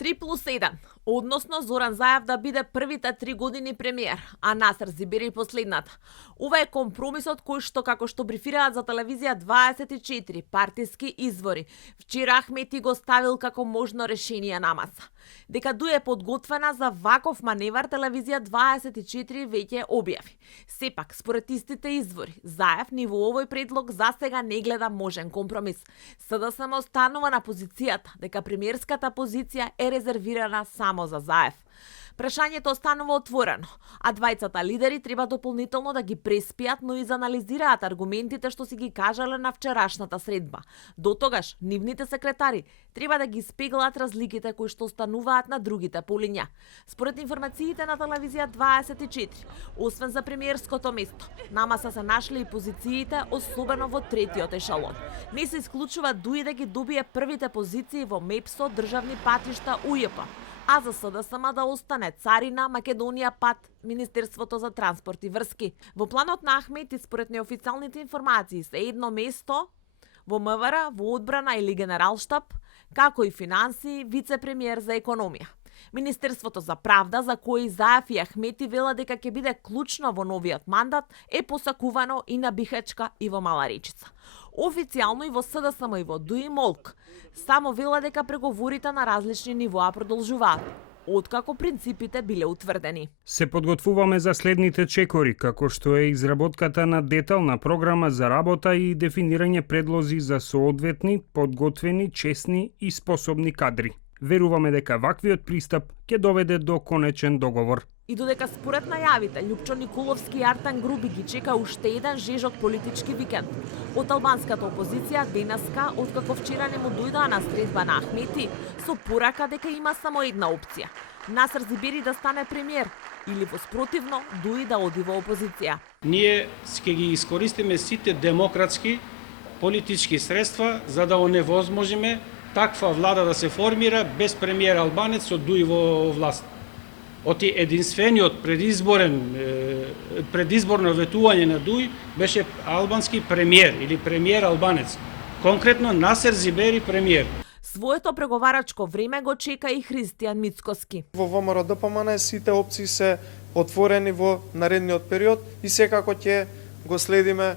3+1, односно Зоран Заев да биде првите 3 години премиер, а Насер Зибери последната. Ова е компромисот кој што, како што брифираат за телевизија 24 партиски извори, вчера Ахмети го ставил како можно решение на маса. Дека дуе подготвена за ваков маневар, телевизија 24 веќе објави. Сепак, според истите извори, Заев ни во овој предлог засега не гледа можен компромис. СДСМ останува на позицијата дека премиерската позиција е резервирана само за Заев. Прашањето останува отворено, а двајцата лидери треба дополнително да ги преспијат, но и заанализираат аргументите што си ги кажале на вчерашната средба. До тогаш, нивните секретари треба да ги спеглаат разликите кои што остануваат на другите полиња. Според информациите на телевизија 24, освен за премиерското место, на маса се нашли и позициите, особено во третиот ешалон. Не се исклучува дуи да ги добие првите позиции во МЕПСО, државни патишта, УЈП, а за СДСМ да остане Царина, Македонија пат, Министерството за транспорт и врски. Во планот на Ахмети, според неофицијалните информации, се едно место во МВР, во одбрана или генералштаб, како и финансии, вице-премиер за економија. Министерството за правда, за кој Заев и Ахмети вела дека ќе биде клучно во новиот мандат, е посакувано и на Бихачка и во Мала Речица. Официјално и во СДСМ и во ДУИ молк. Само вела дека преговорите на различни нивоа продолжуваат, откако принципите биле утврдени. Се подготвуваме за следните чекори, како што е изработката на детална програма за работа и дефинирање предлози за соодветни, подготвени, честни и способни кадри. Веруваме дека ваквиот пристап ќе доведе до конечен договор. И додека според најавите Љупчо Николовски и Артан Груби ги чека уште еден жежок политички викенд. Од албанската опозиција денеска, откако вчера не му дојдоа на средба на Ахмети, со порака дека има само една опција: Насер Зибери да стане премиер или воспротивно дуи да оди во опозиција. Ние ќе ги искористиме сите демократски политички средства за да оневозможиме таква влада да се формира без премиер албанец со дуи во власт. Оти единствениот предизборно ветување на Дуј беше албански премиер или премиер албанец. Конкретно Насер Зибери премиер. Своето преговарачко време го чека и Христијан Мицкоски. Во ВМРО ДПМН сите опции се отворени во наредниот период и секако ќе го следиме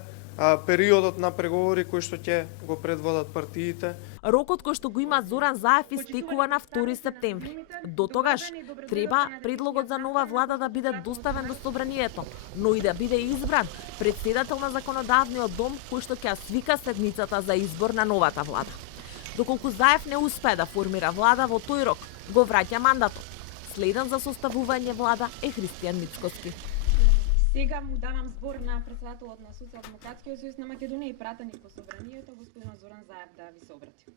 периодот на преговори кои што ќе го предводат партиите. Рокот кој што го има Зоран Заев истекува на 2 септември. До тогаш треба предлогот за нова влада да биде доставен до собранието, но и да биде избран претседател на законодавниот дом кој што ќе свика седмицата за избор на новата влада. Доколку Заев не успее да формира влада во тој рок, го враќа мандатот. Следен за составување влада е Христијан Мицкоски. Сега му давам збор на председателот на Социјалдемократскиот сојуз на Македонија и пратеник по собранието, господинот Зоран Заев, да ви се обрати.